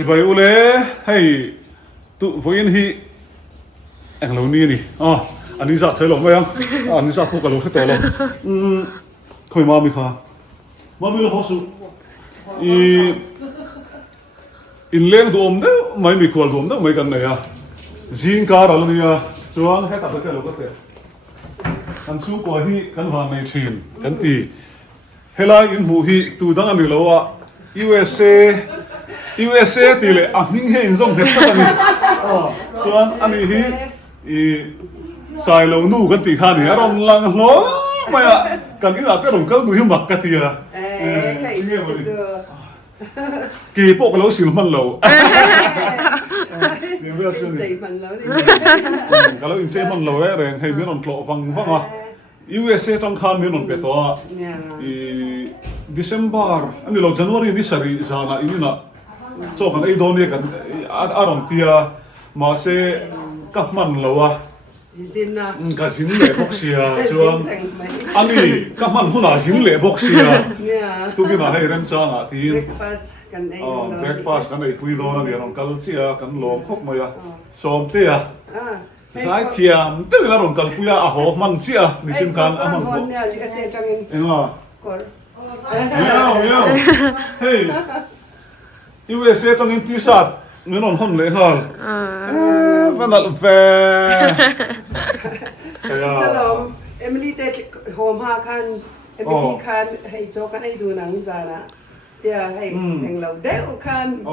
chỉ vậy u lẽ hay tụ với anh hi anh lâu ni anh đi ra thấy lòng vậy anh đi ra phụ cả lâu hết rồi thôi mà mình khá mà mình là họ su in lên zoom đó mấy mình quay zoom đó mấy cái này zin car rồi nè chuang hết tất cả lâu cái anh su qua hi kan hoa này chuyện kan ti helai in mu hi tu dang anh lâu USA thì lệ mình hiện giống hết tất cả chuan anh hi sai lâu nu kan ti khan ni ron lang lo mày kan cái là cái đồng câu tu mặc cái ti nghe mà kỳ bộ cái lỗ xỉu mặn lẩu, cái lỗ in chế mặn lẩu đấy, rồi hay miếng nón lẩu vàng vàng à, USA trong khan miếng nón bẹt to, December, anh đi lâu January đi sari zana ini na, cho cái ấy đón đi cái, aron kia mà sẽ các mặn lẩu à. Cái dính lệ bốc xìa, chuan anh đi các mặn hôn à dính lệ bốc xìa, tu cái nào hay rem chang à thì breakfast cái này quý đồ này rồi cái chia cái lồng khóc mày à, xóm tê à, zaithiam tức là rồi cái quý à hồ măng chia, đi xem can à măng hồ, em à, nhiều, hey, USA trong những t-shirt, mình còn hôn lễ hả? Vẫn là về. Salom, Emily te home ha kan, Emily kan hay cho kan ay dunang zara. Tia hay ang law de o kan.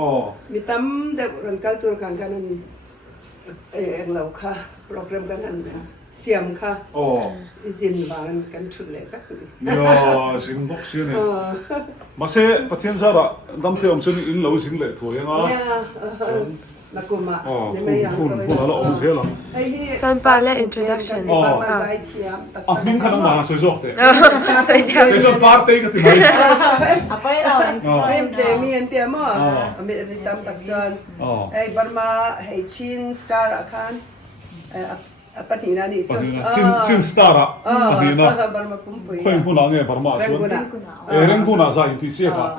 Mitam de ran culture kan kanan ang law ka program kanan siam ka. Izin bangan kan chulle tak ni. Ya, zin bok siya ne. Mase pathian zara dam the om chuni in law zin le thoi nga. Nakuma. John Pala introduction. Mình khả năng mà soi dọc thế. Zaithiam. Cái số party cái gì? Apa yang Tem TLEMI and tiam amit tam tak jan. Ay Burma hey Chin star akan. Patina ni so. Chin star à? Burma kumpui. Khoin pun ang nghe Burma chứ. Renguna za inti siya ka.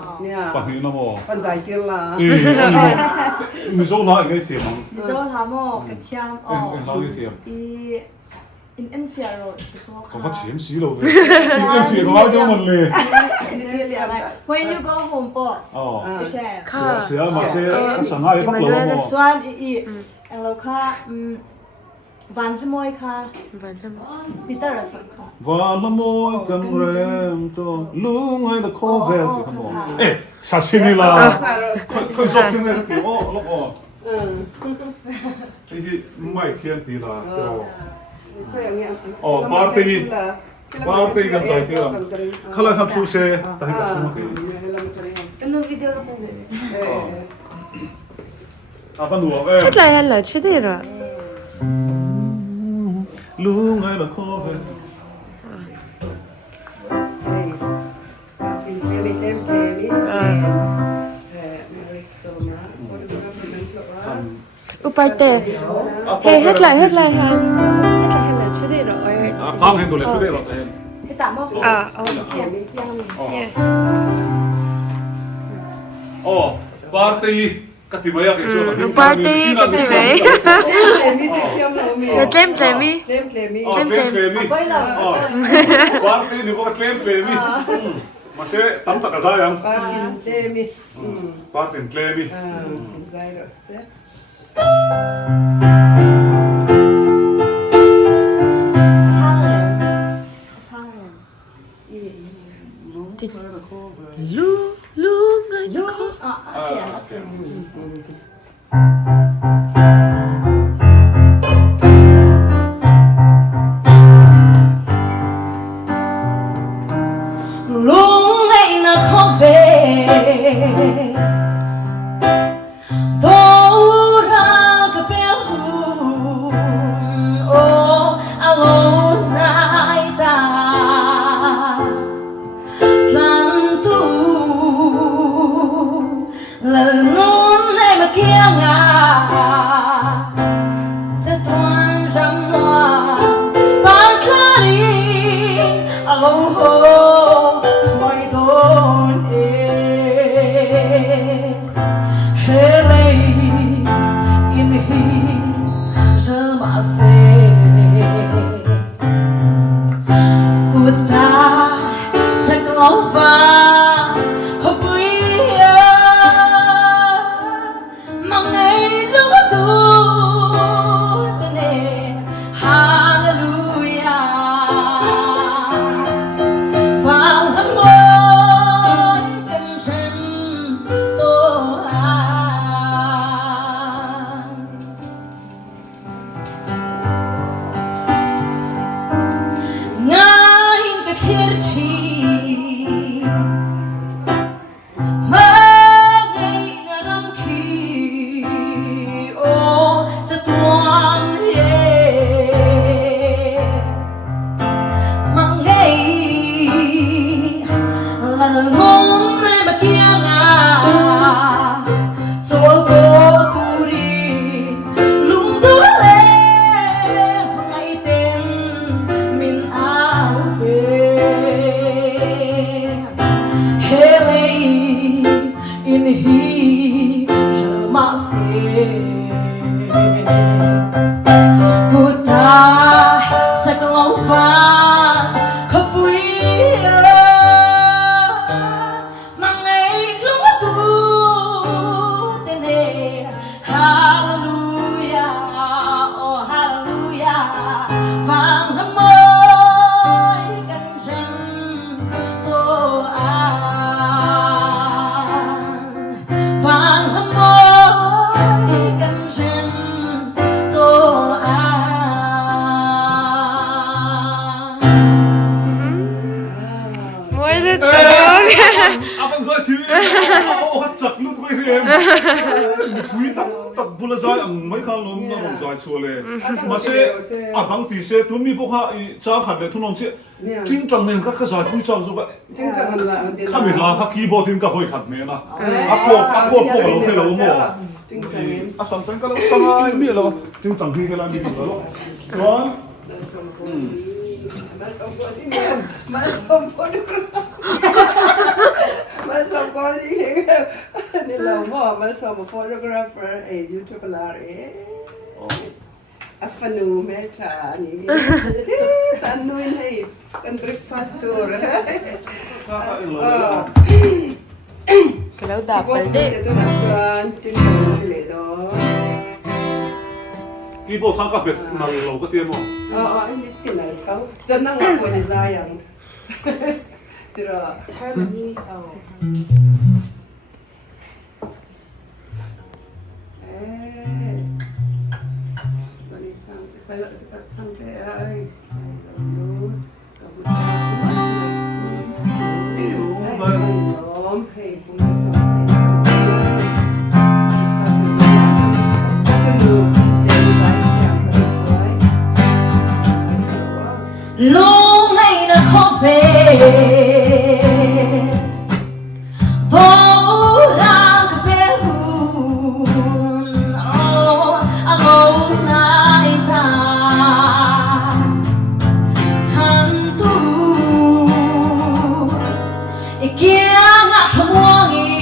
Patina mo. Panzai til la. Mi zo na ngay thiam ang. Zol hamo katiam Em lo cái thiam. in inferior. Không phát triển xí đâu đấy. Em phiền nói cho mình liền. When you go home port. You share. Xía mà xe cái sáng hai bắt lỗ mo. Swan ang lo kha van moy kha Peter rasak kha. Van moy kan rem to lu ngay da ko vel ki kamo. Sashimi la. Khoi zok cái này thì lo o. Cái gì mai khiên tí là. Party kan sai ti ram. Khala khan thu se ta hi ka thu ma ke. Kano video ro kan je. Apa nu Hết lại là chứ thế rồi. Lu ngay da ko vel. Uparte. Hey, hết lại han. Hết lại chứ thế rồi. Pang hen do le thu de ro. Cái tạm mo. Party cái maya cái chỗ là Party cái gì vậy? TLEM TLEMI. Party ni ko TLEM TLEMI. Mà sẽ tắm tất cả ra không? Party TLEMI. Lu ngay nó khó. Luôn ngày nó khó về đâu ra cái bé hùng ô alo nai ta lan tu lời nôn này mà kia ngà sẽ toàn răng hoa bao la đi alo ho thôi đồn hey Akan sa TV, ako hatsak lut ko rin. Kui tak bula zai ang mai khang lom na rom zai chole. Mase adang ti se tumi bo kha cha khat le thunom che. Ting chang men ka zai kui chang zo ka. Ting chang la. Kami la ka keyboard din ka hoi khat me na. Ako po lo the lo mo. Ting chang. Asam tang ka lo sanga mi lo. Ting chang hi ka la mi lo. Chuanนี่เราบอกมาสอบโฟโตกราฟเฟอร์ยูทูบลาร์อัฟนูเมชานี่ตันนุ่นให้กันบริกฟาสต์ตัวKalau dapat deh. itu nak tin kan le do keyboard thang ka bet na lo ka tiam mo. ini tin na kau jangan aku ni sayang tira harmony saya sampai saya dulu kamu belum hei punya sampai Long may na coffee Volang kapelhun Alone na ita Tantu Ikiang at hamongi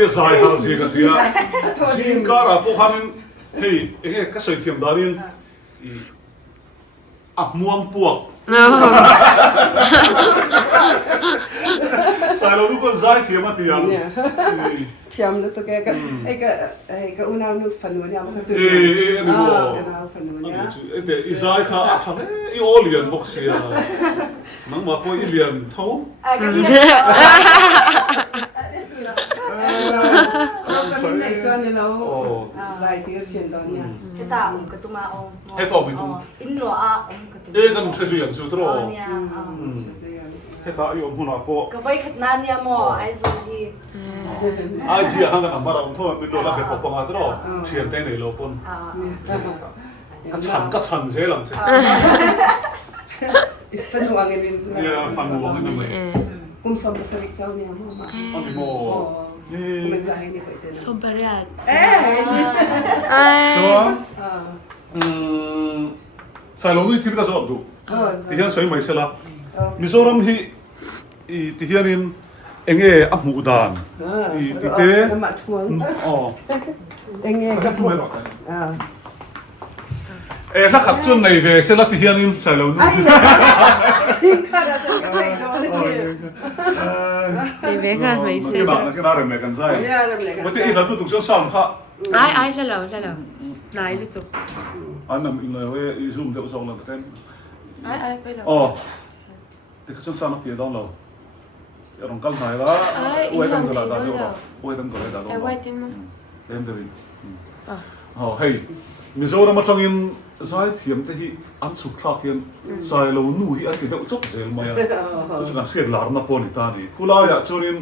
นี่สายหางสิกันเสียสิงการะพวกนั้นเฮ้ยเอ๊ะก็ใส่เทียมดารินม่วงปวกสายเราดูกันใจเทียมมาเทียมเทียมแล้วตัวแกก็ก็อุณหภูมิฝันวันนี้มันก็ตื่นนี่ก็ฝันวันนี้แต่อีสายค่ะทำไอ้โอเลียนบอกเสียนังมาพออีเลียนเท่าเราก็มีในจวนนี่เราใจที่เชียนตอนนี้kita ketumaให้ตอบไปดู in lo ketuma กันช่วยช่วยอย่างสุดท้ายให้ตาอยู่หุ่นอ่ะพอ ka vai khatna nia mo ai so hi อาเจียหังกันอันบาร์อันทั่วไม่รู้ละเก็บปกป้องอะไรหรอเชียนเต้นในโลกคนก็ฉันเสียหลังเสียฝันวังเงินเนี่ยฟังวังเงินนั่นเลยกุมสมบัติสริเจ้าเนี่ยมั่งมาอันนี้โม่กุมใจนี่ไปเต้นสมบัติอ่ะใช่ไหมสายลมนี่ที่ก็ชอบดูที่เห็นสวยไหมเสละมิโซรัมฮีที่เห็นนี่เอ็งอับมูดานที่เต้มาช่วงอ๋อเอ็งก็ช่วยหรอกถ้าขับจนในเวเสละที่เห็นนี่สายลมนี่สิข้าราชการไม่โดนเลยในเวกันไม่เสร็จก็น่าเริ่มเลยกันใช่วันที่อีหลังดูถูกเชื่อสั่งค่ะไอ้แล้วไหนเลยจุกอันนั้นอีกเลยว่าอีซูมเดี๋ยวส่งเลยเต้นไอ้ไปแล้วอ๋อเด็กฉันสั่งนักเรียนต้องเราลองกันไหนวะไว้ตั้งก่อนได้ด้วยไว้ตั้งก่อนได้ด้วยไว้ทิ้งมั้งเล่นเดี๋ยวอ๋อเฮ้ยมิโซรามาจังอินสายเทียมแต่ที่อันสุดท้ายยันสายเราหนูที่อันที่เด็กจบเจลมาอย่างจะกันเสียหลานนับปนิตานี่กูลายจนอิน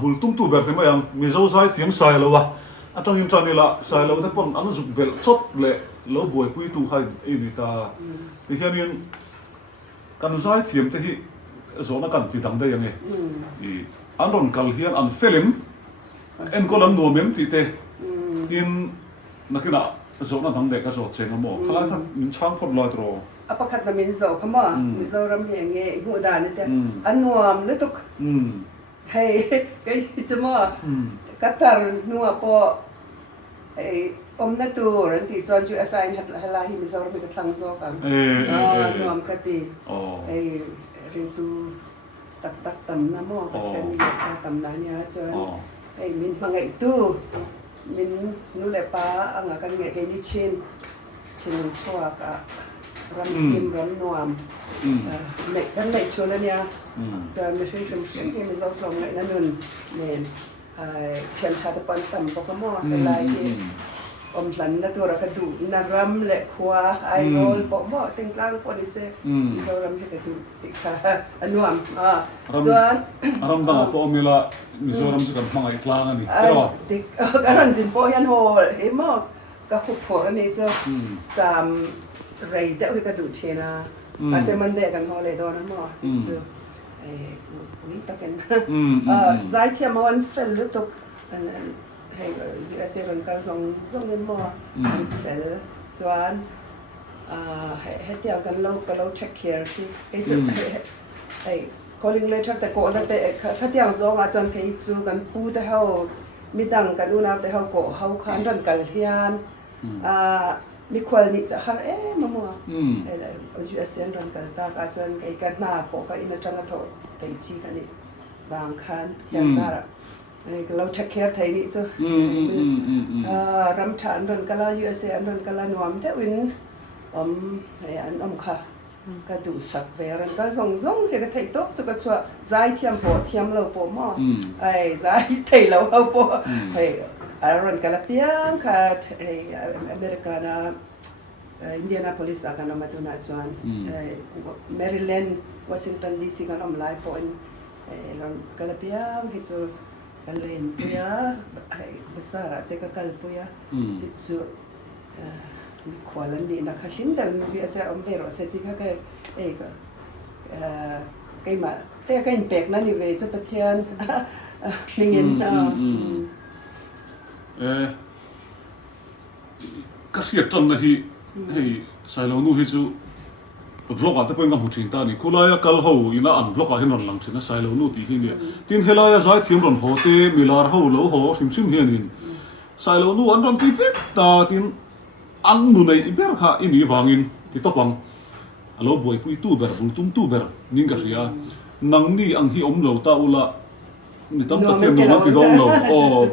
บุลตุ้มตู้แบบที่มาอย่างมิโซสายเทียมสายเราวะอันจังอินจันนี่ละสายเราได้ปนอันสุดเบลจบเลยเราบวยปุยตู้ให้อินิตาที่แค่นี้กันสายเทียมแต่ที่โซนกันที่ทำได้ยังไงอันรอนกัลเฮียนอันฟิล์มเอ็นก็ลังนัวเมมที่เตอินนักกินโซนทำเด็กก็โซนเชงมั้งคล้ายๆมินช่างพอดลอยตรอปะคัดมามินโซขมามิโซรำยังไงหัวดานนี่แต่อันนัวมลึกตุกให้ก็จะมากัตตาร์นัวปอไออมนาตูรันติจอนจูอาศัยฮัลลาฮิมิโซรำมีกระทังโซกันนัวมกติไอเรื่องตูตักตำน้ำมอกับแค่มีสาตำน้ำเนี่ยจนไอมินมังไงตูมินนู่นแหละป้าอ่างกันเงี้ยแกนี่เชนชัวกะรำกิมรำนวมเม็ดทั้งเม็ดชัวแล้วเนี่ยจะไม่ใช่ชมเสียงที่ไม่ต้องตรงเลยนั่นนู่นเนี่ยเทียนชาตะปันต่ำปกมออะไรที่อมหลันนะตัวเรากระดูนารำเละขวาไอโซลปกมอติงกลางพอดีเซ่ไอโซรำให้กระดูติค่ะอันนวมส่วนรำดังปอมิละมิโซรำจะกันมังไอ้กลางอันนี้ติการันสินโปยันโฮเอ็มอกก็ขุดโผล่อันนี้จะจำไรเด็กที่กระดูเชนะมาเซมันเด็กกันโฮเลยตอนนั้นมั้งสิจูวิตากันใจเทียมวันเฟลล์ตุกอันนั้นให้เสียงกันส่งเงินมั้งเฟลล์จวนให้เที่ยวกันเราเช็คแคร์ที่ไอ้จุดไอ้calling letter แต่ก่อนแต่ถ้าเที่ยวส่งอาจารย์เคยจูกันพูดเขามีดังกันอุณาแต่เขาโกเขาขันรันกันเฮียนมีควอลิตี้ฮาร์มัวอยู่เสียงรันกันตาอาจารย์ไอ้กันหน้าปกอินจังก็ไอ้จีกันนี่บางคันเที่ยวซาระไอ้เราเช็คแคร์ไทยนี่ซูรำชานรันกันละอยู่เสียงรันกันละนวมแต่วินไอ้อันค่ะก็ดูสักเวรันก็ส่งเกี่ยวกับไทยต๊กจะก็ชัวใจเทียมโปเทียมเราโปมั่งไอ้ใจไทยเราเอาโปไอ้รันกันละเพียงค่ะไอ้อเมริกานะอินเดียนาโพลิสกันมาดูน่าจวนแมริแลนด์วอชิงตันดีซีกันไลฟ์ปอนรันกันละเพียงที่จะกันเลยปุยไอ้ภาษาเด็กกันปุยที่จะมีความลันดีนะคะชิมแต่ไม่มีอะไรอมเวรเสติค่ะก็ก็มาแต่ก็อินเป็กนั่นอยู่เวจะประเทศไม่เงินก็เสียจนนะที่ให้สายเราหนูที่จู vlog at point ka hutin ta ni kulaya kal ho ina an vlog a hinon lang china sai lo nu ti hi ni tin helaya zai thiam ron ho te milar ho lo ho sim hianin sai lo nu an ron ti vet ta tin an nu nei ber kha ini wangin ti topang alo boi pui tu ber bul tum tu ber ning ka ria nang ni ang hi om lo ta ula ni tam ta ken no ti dong lo o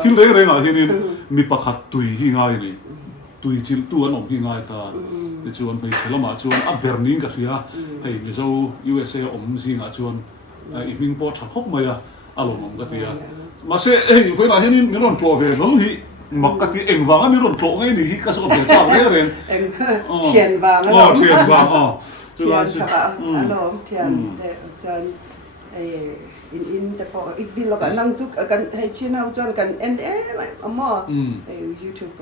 thil re re nga hianin mi pakhat tui hi ngai ni tui chil tu an om hi ngai ta ni chuan phei chelama chuan a berning ka ria hei ni zo USA om zinga chuan I ming po thakop maya alo mong ka tia ma se hei phei na hianin mi ron tlo ve lo hi makati engwanga mi ron tlo ngai ni hi ka so be cha re ren thian wang thian wang thian chaka alo thian de chan in te po ik vil lo kan nang zuk kan hei chin hau chuan kan en amo YouTube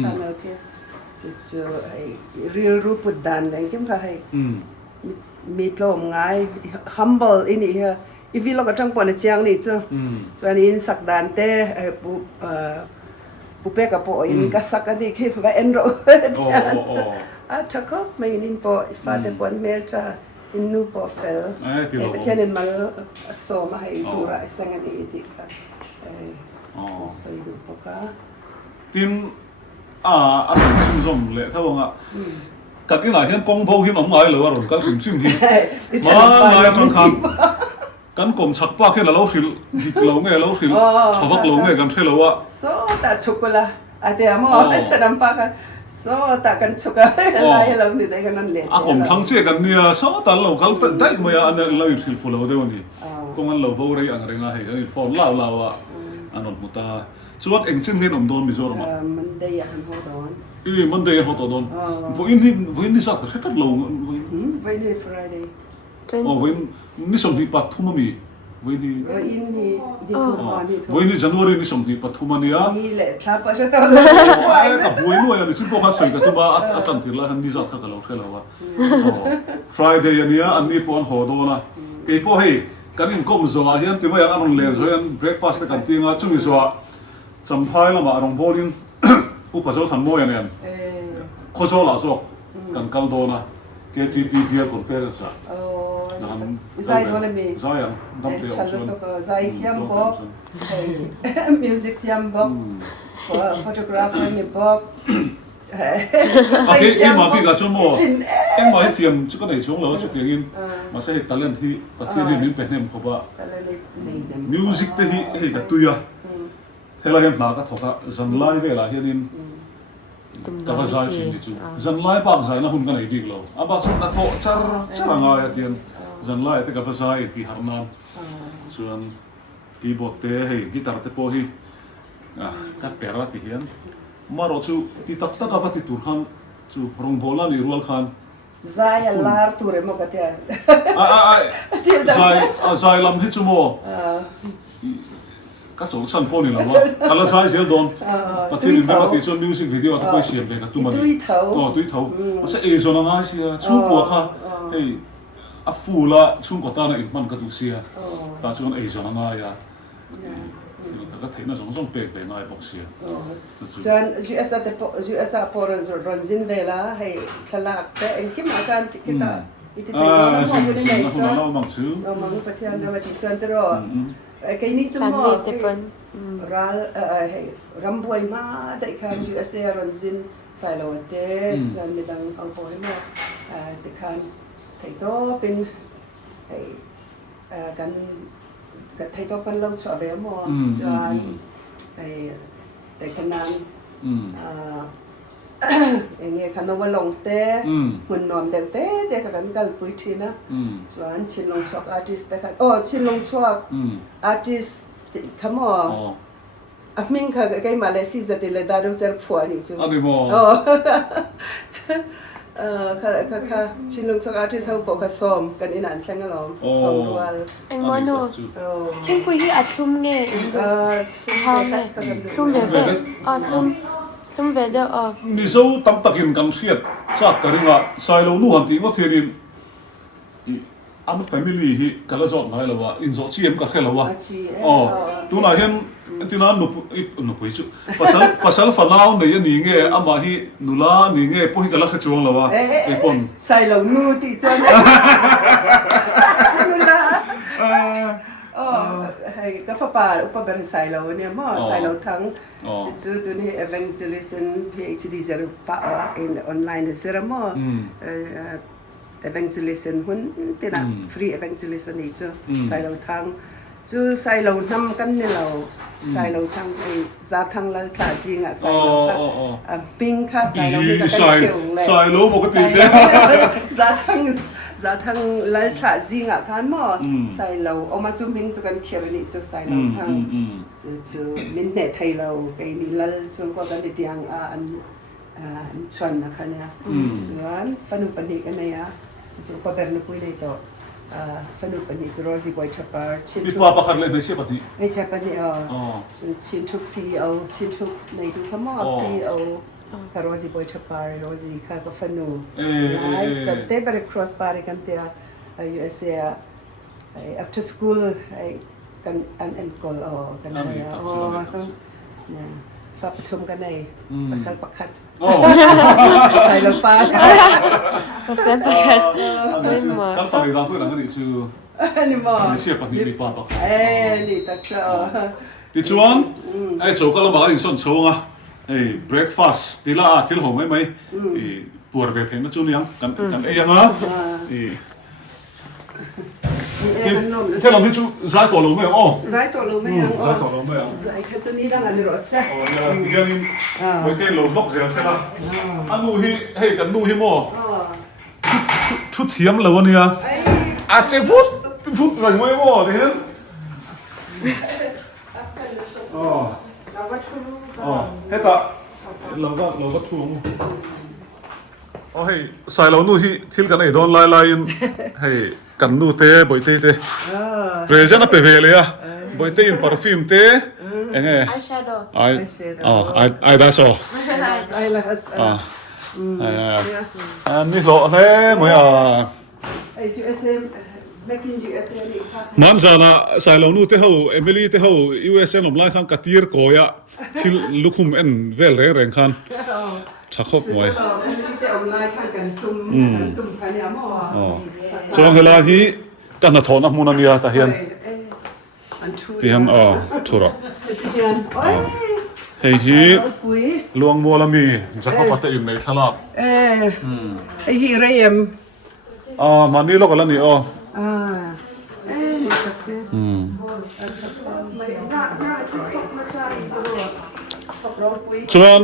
channel ke it's real rup dan deng kim kha hei mi tlom ngai humble in here if vi lo ka tang pon chiang ni chu chuan in sak dan te pu pe ka po in ka sak ani ke va en ro a thako mai in po fa te pon mel cha in nu po fel e tian in mal so ma hai tu ra sang ani ti ka so du po ka tin sang sim zom le thawanga kat ina hian kong bo hin om ngai lo ron kal sim hi ma tang khan kan kom chak pa khen lo khil hik lo nge lo khil thawak lo nge kan thelo wa so ta chukula ate amo thadam pa kan so ta kan chuka lai lo ni dai kan le a kom thang che kan nia so ta lo kal dai maya an lo thil fu lo de ni kong an lo bo rei ang renga he ani phone la wa anon muta chuan eng chen hen om don mizoram Monday han ho don Monday ho to don voin ni sak khat lo Friday Friday voin ni som hi pathuma mi voin ni in ni di thu ni voin ni January ni som hi pathuma ni a ni le tha pa sa to ai ka voin lo ya ni simpo kha sai ka tu ba atan thir la han ni zat kha ka lo khela wa Friday ania an ni pon ho do na ke po hei kan in kom zo a hian ti mai an on le zo hian breakfast kan ti nga chumi zo champhai lama rong bolin upa zo than mo yan yan khozo la zo kan kal do na KTP beer conference zaithiam mi zaithiam dam te chalo to zaithiam bo music thiam bo photographer ni bo okay em ma bi ga chumo em ma thiam chu ka nei chung lo chu ke in ma se talent hi pathian ni pe nem ko ba music te hi he ka tu ya thela hem na ka thoka zanlai vela hianin ka va zai chin ni chu zanlai bak zai na hun ka nei dik lo aba chu na tho char anga ya tian zanlai te ka va zai ti harna chuan keyboard te hei guitar te po hi ka pera ti hian maro chu ti tak tak ka va ti tur khan chu rong bola ni rual khan zai lar ture mo ka tia zai lam hi chu mo ka chol san po ni la kala sai zel don pathin in ba ti so music video to ko siam ve ka tu mani tui thau asa e zo na nga sia chu ko kha hei a fula chung ko ta na in man ka tu sia ta chuan e zo na nga ya ka theina zong zong pe ve ngai box sia chuan USA po ron zin vela hei thalak te en kim akan kita iti te na mang chu mang pathian na ti chuan te ro cái ní chung mo ral rambuai ma dai khan USA ron zin sai lo te kan mi dang au po he mo te khan thai to pin kan thai to pan lo cho ve mo chuan te khanan nghe khăn nó lồng téหุ่น nòm đèn té để cái gal pui thi na chuan chin long chok artist te khan chin long chok artist come on min kha cái Malaysia zati le da do cher phua ni chu ani mo kha chin long chok artist ho po kha som kan in an thlang alom som dual anh muốn hồ thêm quý hi thum nghe in do ha nghe thum về thum về đó ni so tam takin kan khiat chak ka ringa sai lo nu han ti ngo therin am family hi kala zot mai lo wa in zo chi em ka khela wa tu na hian ที่นั่นหนูปุยจุpasal fanauนี่นี่เงี้ยอามาฮีนุลานี่เงี้ยพวกที่กันลักขจวงแล้ววะไอ้ปนใส่เหล่านูติจนนูละให้ก็ฟ้าป่าอุปบริษัทเราเนี่ยมั่วใส่เราทั้งจุดนี้ evangelism PhD จะรู้ป่ะin online จะรู้มั่วevangelism หุ่นที่น่ะ free evangelism นี่จ้ะใส่เราทั้งจูใส่เราทำกันเนี่ยเราใส่เราทั้งไอ้ซาทั้งลัลคลาซิงอ่ะใส่เราปิ้งค่ะใส่เราไม่ต้องเกี่ยวเลยใส่รู้ปกติใช่ซาทั้งลัลคลาซิงอ่ะคันมั่วใส่เราเอามาจุ่มพิงจุกันเขียนนี่จูใส่เราทั้งจูลิ้นเนตไทยเราไอ้นี่ลัลจนกว่ากันติดยังอันชวนนะคะเนี่ยวันฟันุปันดีกันเนี่ยจูก็เดินนุ้ยเลยต่อฟันุปันดีจูโรซี่บอยทับปาร์ชินทุกป้าขัดเลยในเชื่อปะนี่ในเชื่อปะนี่ชินทุกCEOชินทุกในทุกขมอ CEO ค่ะโรซี่บอยทับปาร์โรซี่ค่ะก็ฟันุจะได้ไป cross bar กันเดียUSA after school กันอันก่อนกันเนี่ยเนี่ยฝากประชุมกันในภาษาประคัดใส่ลงไปภาษาประคัดกันฟังในตามเพื่อนนั่นนี่ชื่อนี่มั้งนี่เชื่อปะนี่มีป้าปะนี่ตักเจ้าดิชวนไอ้โจก็เราบอกอีกส่วนโชงอ่ะไอ้ breakfast ทีละทีละหงไหมปวดเวทเห็นนะจุนยังกันเอ้ยังอ่ะเท่านั้นที่ชูใจตัวลงไหมอ๋อใจตัวลงไหมอ๋อใจตัวลงไหมอ๋อใจแค่ตัวนี้ดังอันนี้รถเซ่อ๋อเนี่ยนี่ไม่เก่งลงนกเสียใช่ไหมอันนู้นให้กันนู้นให้หม้อชุดเทียมเลยวะเนี่ยอาจจะพูดอะไรไม่หม้อเห็นอ๋อเราก็ชูอ๋อให้ตาเราก็ชูโอ้ให้ใส่เรานู้นที่กันไอ้โดนไล่ให้กันนู้นเต้บ่อยเต้เปรย์จะน่าเปรย์เลยอ่ะบ่อยเต้อิน perfume เต้เองไง eyeshadow ไอดาโซอันนี้โหล่เลยมั้ยอ่ะไอ้ USA ไม่กิน USA นี่ค่ะมันจะน่ะใส่เรานู้นเต้เขาเอมิลี่เต้เขา USA หนุ่มไล่ข้างกระตีร์โกยะที่ลูกคุมเอ็นเวลแรงคันชักคบมวยส่วนเวลาที่กันน่ะถอนมุนันยาตาเฮียนที่เฮียนทุระเฮ้ยลวงบัวละมีจะเข้าปัตตอยู่ในทลาบไอ้ฮีเรียมมันนี่โลกอะไรนี่ส่วน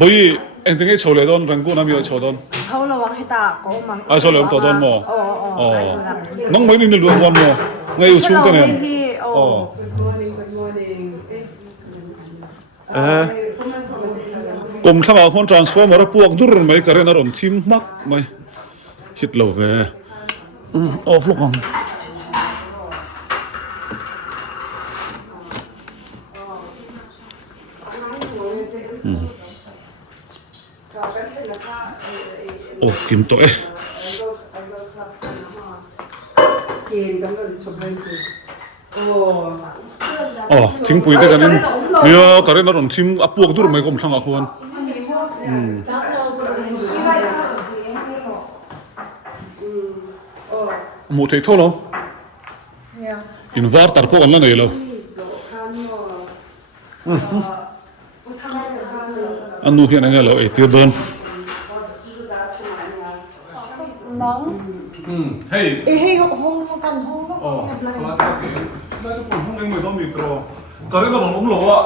บุยเอ็งถึงให้โชว์เลยตอนรังกูน้ำมีโชว์ตอนโชว์ระวังให้ตาโก้มันโชว์เลยตัวตอนมั้งน้องไม่ได้รวมวันมั้งไงอยู่ชุ่มกันเนี่ยกลมข้างเอาคน transform มาแล้วพวกดุรไม่กระเรนอารมณ์ทิมมักไม่คิดโลกเลยออฟลูกของโอ้กินตัวกินกันเลยชมเลยทิ้งปุ๋ยได้กันนี่เนี่ยกระเรนอารมณ์ทิมอับพวกดุรไม่กลมข้างเอาคนหมูเทโต้เหรออินวาร์ตาร์พวกกันแล้วเนี่ยเหรออันนู้นเห็นยังไงเหรอไอ้ที่เดินน้องเฮ้ยห้องกันห้องก็คลาสสิกได้ทุกคนห้องเองไม่ต้องมีตรอการเรียนเราผมรู้ว่า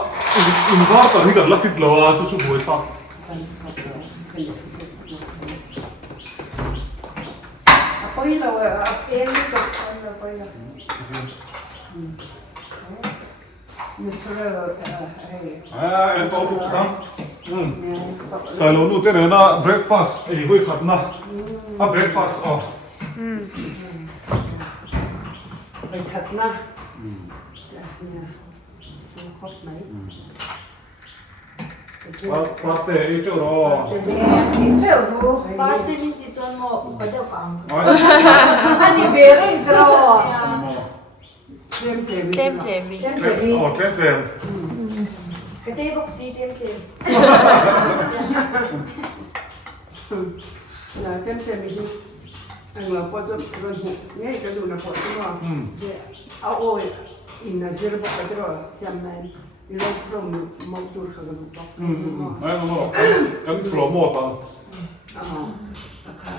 อินวาร์ตาร์ที่กันลักฟิกเราสู้ๆบุยตาpoi lo appena tocca poi mi sorella è un po' tutto sai lo nutre na breakfast e voi khatna breakfastไปขัดนะจ้ะเนี่ยครบไหมparte io ce l'ho parte minti sono un po' da fame di vero temtemi temtemi cái tê bốc xí tiêm thêm là chém mình anh là có cho con hụt nghe cái đồ là có chứ mà áo ôi in là dễ bắt cái đó chém nàyเราต้องมองตัวเขาดูป่ะไม่ต้องหรอกกันโปรโมทต่อราคา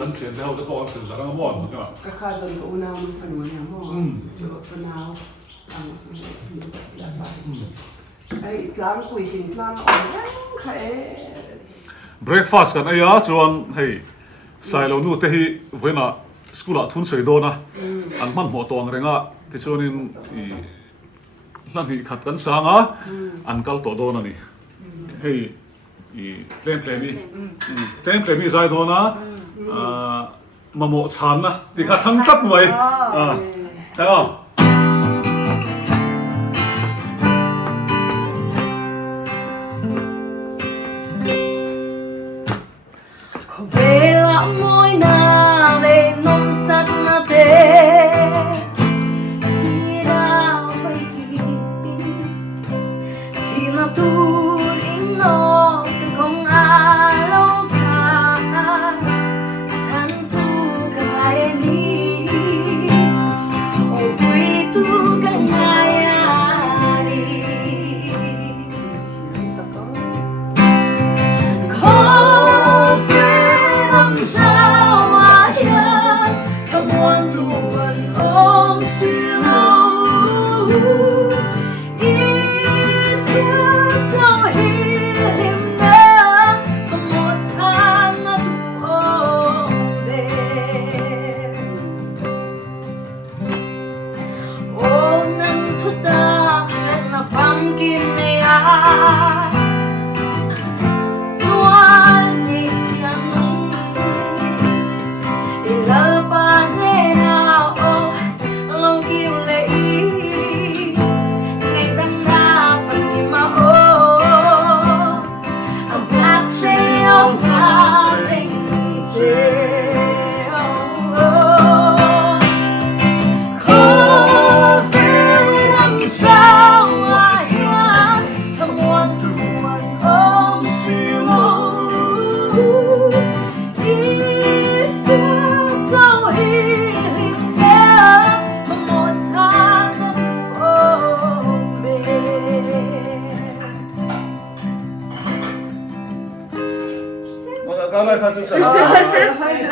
นั่นเสียงเท่าจะบอกสื่อสารกับมอดใช่ไหมราคาจะมีอุณหภูมิฝันวันนี้มั้งจุดฝันหนาวไอ้ร้านคุยกินร้านอ่อนใคร breakfast กันไอ้ยาชวนให้ใส่เราหนูเตะเวน่ะสกุลทุนเสียโดนะอันมันหัวตวงเรงอ่ะที่ชวนินนั่นนี่ขัดกันสางอ่ะอันกัลตัวโดนะนี่ให้เล่นเพลงนี้เล่นเพลงนี้ใส่โดนะมาโมชันนะที่ขัดทั้งตัดไว้ใช่ป่ะ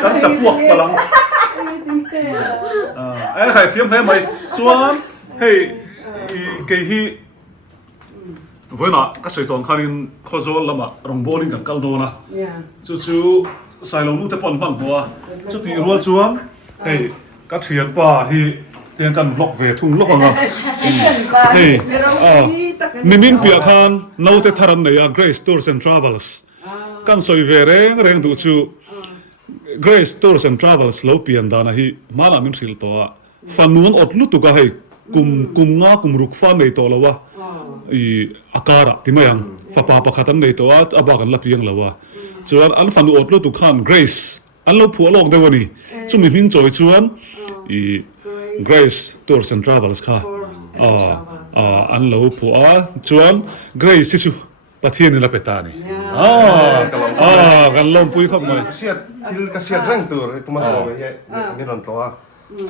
กันสับพวกพลังไอ้ไข่เทียมให้ไหมชวนให้เกี่ยเว้ยนะก็ใส่ตอนคันข้อโจลละมะรองโบลิ่งกันกัลโดนะจู่ๆใส่ลงนู่นแต่ปนพันตัวจุดที่รัวชวนให้ก็เทียนป่าที่เทียนกันล็อกเวทุ่งล็อกอ่ะให้นิมินเปียคันเราแต่ทารันเนี่ย Grace Tours and Travels กันสวยเวเร่งดูจู่ Grace Tours and Travels เราเปลี่ยนดานะฮีมาลามิมสิลตัวฟันนู้นอดลุตุกะให้กุมงากุมรุกฟันในตัวละวะอาการที่ไม่ยังฟ้าป่าประคัตันในตัวอาบากันละเพียงละวะจวนอันฟันอดลุตุขัน Grace อันเราผัวลงได้วันนี้จุ่มหิ้งจอยจวนGrace Tours and Travels ค่ะอันเราผัวจวน Grace สิประเทศนี้ละเปตานี่กันลมปุ้ยเข้ามาเสียดที่ก็เสียดแรงตัวตัวมาส่งเนี่ยมีหลอนตัว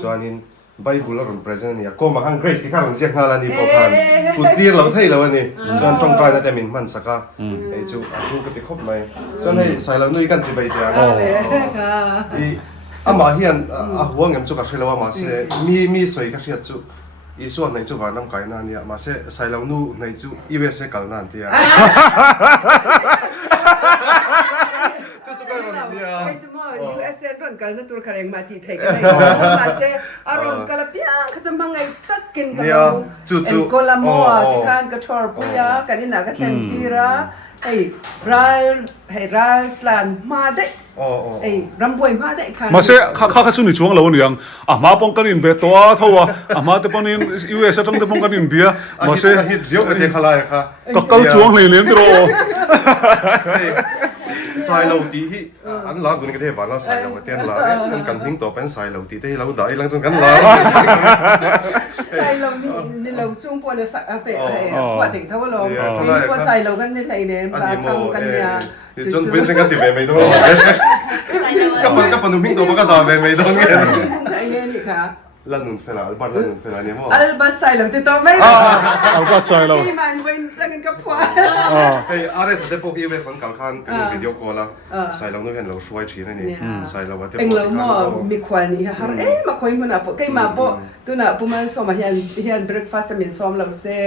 ส่วนนี้ใบบุหรี่รุ่น present เนี่ยก็มาข้าง Grace ที่ข้างมันเสียงงานแล้วนี่พอกันกูตีเราไทยแล้วนี่ส่วนตรงใจนั่นแต่มินมันสักการไอ้จู่จู่ก็ติดครบไหมส่วนให้ใส่เราหนุ่ยกันสิใบเดียวอามาเฮียนหัวเงินจู่กับใส่เรามาเสียมีสวยก็เสียจู่อีส่วนในจู่ว่าน้ำไก่นั่นเนี่ยมาเสียใส่เราหนุ่ยในจู่อีเวสกันนั่นที่USA ร่างกายนั่นตัวเขาเองมาที่ไทยกันเลยมาเสียอารมณ์กันละพี่เขาจะมาไงตักกินกันแล้วเอ็นก็ละมัวที่การกระชอบพี่กันนี่นะก็แทนตีระไอ้รายลานมาได้ไอ้รำบวยมาได้ค่ะมาเสียข้าชุนในช่วงเราเนี่ยมาป้องกันอินเบตัวเท่ามาแต่ป้องนี้ USA ต้องแต่ป้องกันอินเบียมาเสียฮิตเยอะไปที่ขลายค่ะก็เกาช่วงเลยเนี่ยตัวส สายเราตีที่อันหลังตัวนี้ก็เทวันละสายเราเตียนหลังกันทิ้งตัวเป็นสายเราตีที่เราได้หลังจากกันหลัง ใส่ลงนี่เราช่วงปวดสักอาเปะปวดถึงเท่าลมนี่ปวดใส่เรากันในไหนเนี่ยสาทำกันเนี่ยจนเป็นเรื่องกันติดไปไม่ต้องกับคนนุ่มพิงตัวมันก็ต่อไปไม่ต้องเงี้ย ใช่เนี่ยนี่ค่ะ แล้วนุ่นเฟลาอัลบั้มแล้วนุ่นเฟลาเนี่ยมั้ง อัลบั้มใส่เราติดต่อไม่ได้ เอาก็ใส่เรา ที่มันเป็นจังกันกับพวก เฮ้ยอะไรสักแต่พวกอีเวนต์สังกัดขันเป็นวิดีโอคอลละใส่เรานู่นเห็นเราช่วยทีนั่นนี่ใส่เราว่าเป็นเราหม้อมีควันนี่ฮะมาคุยมันอ่ะใกล้มาปะตัวน่ะปุ๊มันสมัยเฮียนเบรกฟาสต์แต่มีซ้อมเราเซ่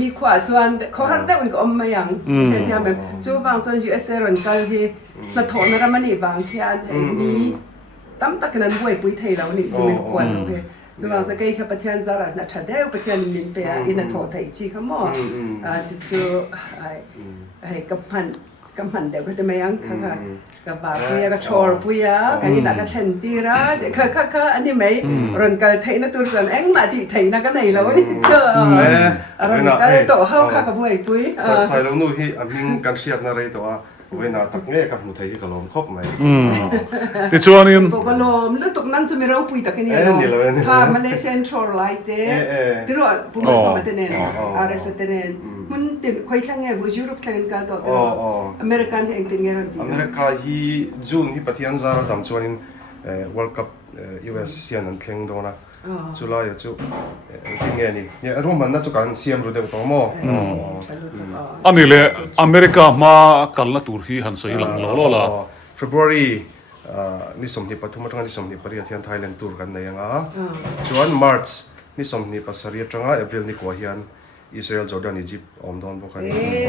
มีขวานส่วนเขาหันแต่มันก็อมมาอย่างเช่นที่แบบจูบางส่วน USA รันกันที่นาทอนรามันนี่บางที่อันมีตั้มตะกันนั้นบวยปุ้ยไทยเรานี่ซึ่งเป็นขวานโอเคจูบางส่วนก็อีกประเทศสหรัฐนะถ้าได้ประเทศนินเปียอินาทอไทยชีเขาหม้อจู่ไอ้กับพันเดี๋ยวก็จะไม่ยังค่ะกับบาปุยกับชอร์ปุยกันนี่นักเทนตีระค่ะอันนี้ไม่รันกันไทยนะตัวส่วนเอ็งมาที่ไทยนักกันไหนแล้วนี่เจ้ารันกันโตเฮาค่ะกับปุยใส่เรานู่นที่มิงกันเชียดนาเรตัวเวนาตักเงี้ยกับหนูไทยที่กระลมครบไหมติดชัวนี่พวกกระลมแล้วตกนั้นจะไม่เราปุยตะกันเนี่ยพามาเลเซียนชอร์ไลท์เต้ที่เราปุ่มสมัติเนี่ยอาร์เอสเต้เนี่ยมันติดคุยช่างไงวิยุโรปช่างกันตัวอเมริกันที่เองติดเงี้ยรันดีอเมริกาที่จูนที่ปฏิญาณซาร์ดำชวนินWorld Cup US เซียนนั่นเข่งโดนะจุฬาอยู่จุติงเงี้ยนี่เนี่ยรวมมันน่าจะการเซียมรู้เดี๋ยวตัวมั่วอันนี้เลยอเมริกามากันละตุรกีหันสวยหลังล้อละ February นี่สมนิปทุมตรงนี้สมนิปที่ที่ไทยแลนด์ตูร์กันในยังจวน March นี่สมนิปสรีตรงApril นี่กว่าเฮียนอิสราเอลจอร์แดนอียิปต์อมดอนบุกัน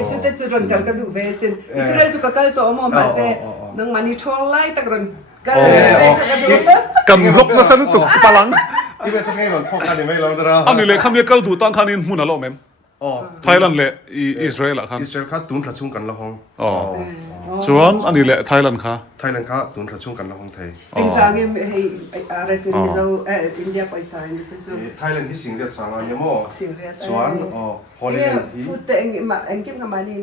จุดจุดรันกันดูเวสินอิสราเอลจุดกัลตัวอมมาเซ่นังมันนี่ชัวร์ไล่ตะกรันกันรบนะสนุกพลังที่เป็นสังเกตมันพวกกันไม่รู้แต่อันนี้เลยคำนี้กัลดูตั้งคันินหุ่นอะไรมั้งไทยแลนด์เลยอิสราเอลครับอิสราเอลค่ะตุนทัดชุ่งกันละห้องส่วนอันนี้เลยไทยแลนด์ค่ะไทยแลนด์ค่ะตุนทัดชุ่งกันละห้องไทยเป็นสังเกตให้อะไรสิ่งที่เราอินเดียไปสายนี่จุดไทยแลนด์ที่สิงเรียดสังอันยังมั่วส่วนฮอลลีวูดที่ฟูดแต่เอ็งกิมกับมันนี่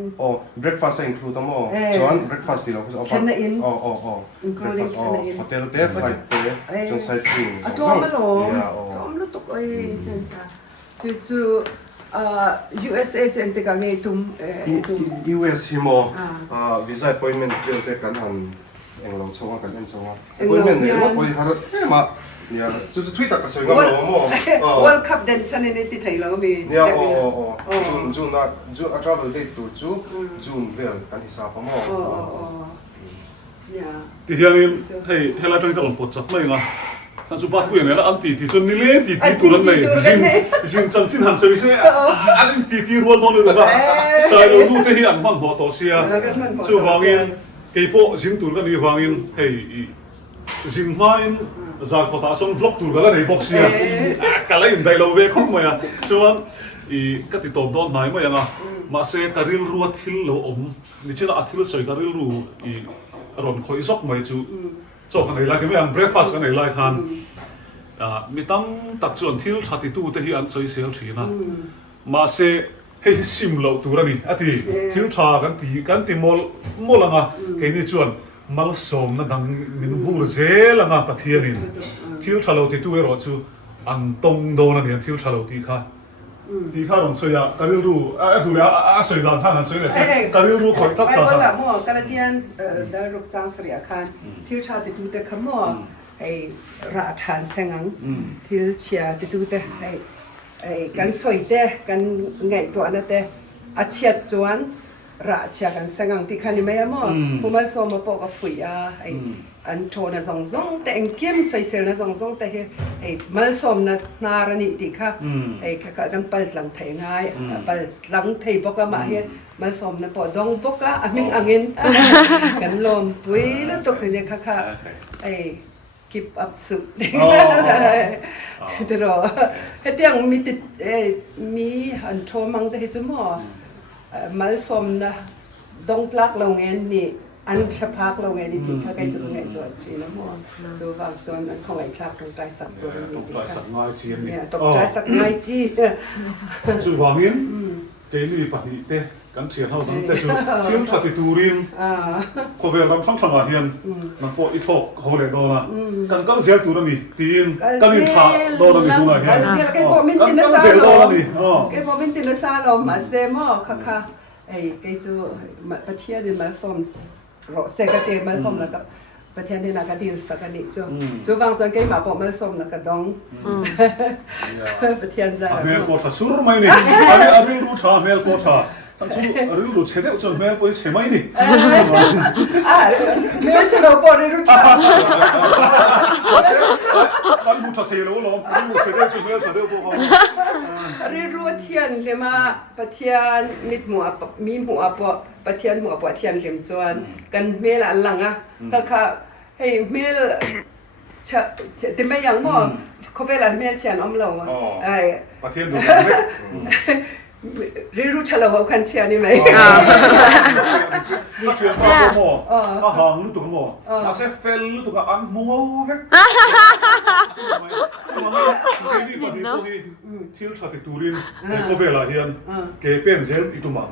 breakfast include มั่วส่วน breakfast ที่เราคือแค่นั้นอิน including โฮเทลเต้ไฟเต้จนไซต์ซีตัวมันหรอตัวมันตกไอ้จุดUSA จะเอ็นติกันไงตุ้มUS ฮิโมvisa appointment เรื่องเต้กันหันเอ็งลองช่วยกันเอ็งช่วย appointment เนี่ยว่าไปหามาเนี่ยจุดทวิตก็สวยงามเลยมั่วWorld Cup เด่นชันในที่ไทยเราก็มีเนี่ยจูนนะจูน travel date ตัวจูนเวลกันที่สามมั่วเนี่ยที่ที่นี่ให้เราจะต้องปวดจับเลยนะสันสุภาพผู้อย่างนี้แล้วอันที่จนนี่เลยที่ตัวนั้นเลยจินจังจินหันเสียใช่อันที่รัวมองเลยว่าใส่เราดูที่อันมันพอต่อเสียจู่วางอินเกี่ยวกับจินตัวกันนี่วางอินให้จินมาอินจากพอตาส่งฟล็อกตัวกันแล้วในบ็อกเสียกันเลยอินได้เราเวคุกมาอ่ะส่วนก็ติดต่อโดนไหนมาอย่างอ่ะมาเสกการิลรัวทิลเรานี่ชื่ออาทิลสวยการิลรัวอารมณ์คอยซอกมาจู่จบกันไหนไล่กันไม่อันเบรคฟาสต์กันไหนไล่กันมีตั้งตัดส่วนที่ชาติตู้ที่อันสวยเสียทีนะมาเสให้ซิมเราตัวนี้อ่ะที่ชากันที่มอลงอ่ะแค่นี้ชวนมัลสมนะดังมินบูร์เซลงอ่ะปะเทียนี่ที่ชาเราที่ตัวเราจู่อันตรงโดนนี่ที่ชาเราที่ข้าลงสวยการิรู้ดูแล้วสวยดังท่านสวยเลยการิรู้คอยทักทายไอ้พวกการเดียนได้รับจ้างเสียคันที่ชาติตู้แต่ขโมยไอ้ราชานเซงังที่เชียติตู้แต่ไอ้กันสวยแต่กันไงตัวนั้นแต่อาเชียจวนราชากันเซงังที่คันนี้ไม่ยอมผมมาสอนมาปอกกับฝุ่ยไอ้อันโทนะซงแต่เอ็งเข้มใส่เซลนะซงแต่ไอ้มาสอนนะนารันิติค่ะไอ้กันปัดหลังไทยง่ายปัดหลังไทยปอกมาเฮมาสอนนะปอดองปอกอามิงอังเงินกันลมปุยแล้วตกถึงยังค่ะไอ้keep up สุดเดี๋ยวเดี๋ยวมีติดมีอันโชมังแต่เหตุมั่วมาสอนนะดงพลักลงเงินนี่อันสภาพเราไงดีที่เขาใกล้จะไงตัวชีนะมั่วส่วนบางส่วนอันของไอ้คลักตรงใจสักตัวนี้ตรงใจสักน้อยจีเนี่ยตรงใจสักน้อยจีจู่วางเงิน นี่ปฏิเตกันเสียเท่านั้นแต่จู่เที่ยวสัตย์ตูริมขบเวลรำสังสมาเฮียนมันพออีทอกเขาเลยโดนนะกันเสียตูนี่ตีนกันอินทาโดนนี่ดูนะเฮียกันเสียโดนนี่แกบอกเป็นตินซาลอมาเซมอค่ะไอ้แกจู่ประเทศนี่มาส่งรถเซกเตมาส่งแล้วก็ประเทศนี้นักดินสักนิดจู่บางส่วนแกมาบอกมาส่งแล้วก็ดองประเทศจ้าเมลโคชาสุรไม่นี่อันนี้รู้ชาเมลโคชาทั้งชูรู้เฉดจนเมลโคชาไม่นี่เมลจะเราบอกรู้จักกันผู้ชักเทโลลมรู้เฉดจนเมลจะเรียกพวกเขารู้เทียนเลยมาประเทศมิดหัวมีหัวปอประเทศหัวปอเทียนเข็มจวนกันเมลอันหลังอ่ะค่ะให้เมลแต่ไม่ยังมั่วเขาเวลาเมลเชียนอมเราอ่ะไอ้ประเทศดูรู้เฉลยกันเชียนี่ไหมรู้เชียนฟ้าตัวหม้อหางรู้ตัวหม้ออาเซฟเฟลรู้ตัวอันมัวเว้ยนี่ปฏิบัติที่เราติดตูรินเขาเวลาเฮียนเกเป็นเซลอีตุมัง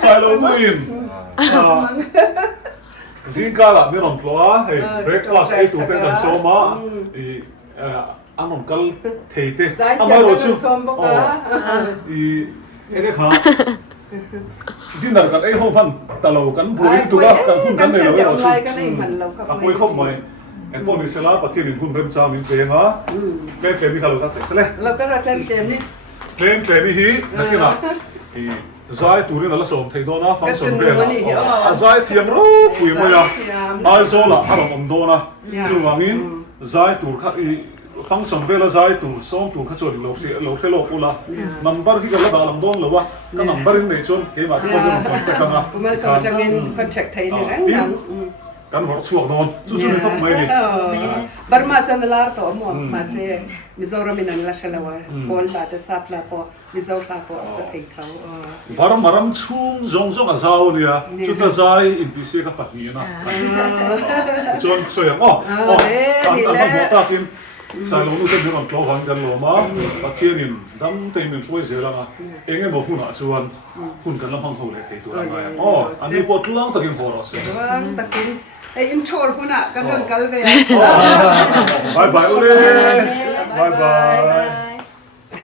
ใส่ลงมือซิงกาละไม่รอนกลัวเฮ้ยเบรกฟาสต์ไอ้ตัวเป็นกันโซมาอันนั้นก็เทเตอันนั้นเราชื่อเอ็นค่ะดินดากันไอ้ห้องพันตลกกันบุรีตัวกันหุ่นกันเลยเราชื่ออ่ะคุยครบไหมไอ้พวกนี้เสร็จแล้วประเทศนี้หุ่นเริ่มจามินเตะฮะเล่นเฟรมมีข่าวกันเตะเสร็จแล้วเราก็เล่นเกมนี้เล่นเฟรมมีฮีนักกีฬาใจตัวนี้นั่นละสมเทโดนะฟังสมเวล่ะใจเทียมรู้ปุยมายาไอโซล่ะอารมณ์โดนะจู่ว่ามินใจตัวข้าฟังสมเวลาใจตัวส่งตัวข้าจนเราเสียโลกุละนัมเบอร์ที่กันละดาลังโดนหรือว่าก็นัมเบอร์ในชนเกมที่คนเดินคนแต่กันนะผมมาสอนจะมีคอนแทคไทยในแรงนั้นกันหัวช่วงโดนจู่ๆต้องไม่ดิบาร์มาจันลาร์ตัวหมดมาเซมิโซรามินันลาเชลวะบอลบาดซับลาปอมิโซลาปอสเต็กเขาบาร์มารัมชุ่มจงอาซาวเนี่ยจุดใจอินทิเซียกับปัตนีนะจนสวยอ๋ออันหัวตากินสายลงนู่นจะดูมันกลัวหันกันหรอมาปัจเจียนินดำเต็มเป็นช่วยเสียแล้วนะเองไงบอกคุณอ่ะชวนคุณกันแล้วพังเขาเลยตัวอะไรอ๋ออันนี้ปวดหลังตะกินพอร์สตะกินไอ้อินโทรคุณอ่ะกันเรื่องกันเลยบายบายโอเล่บายบาย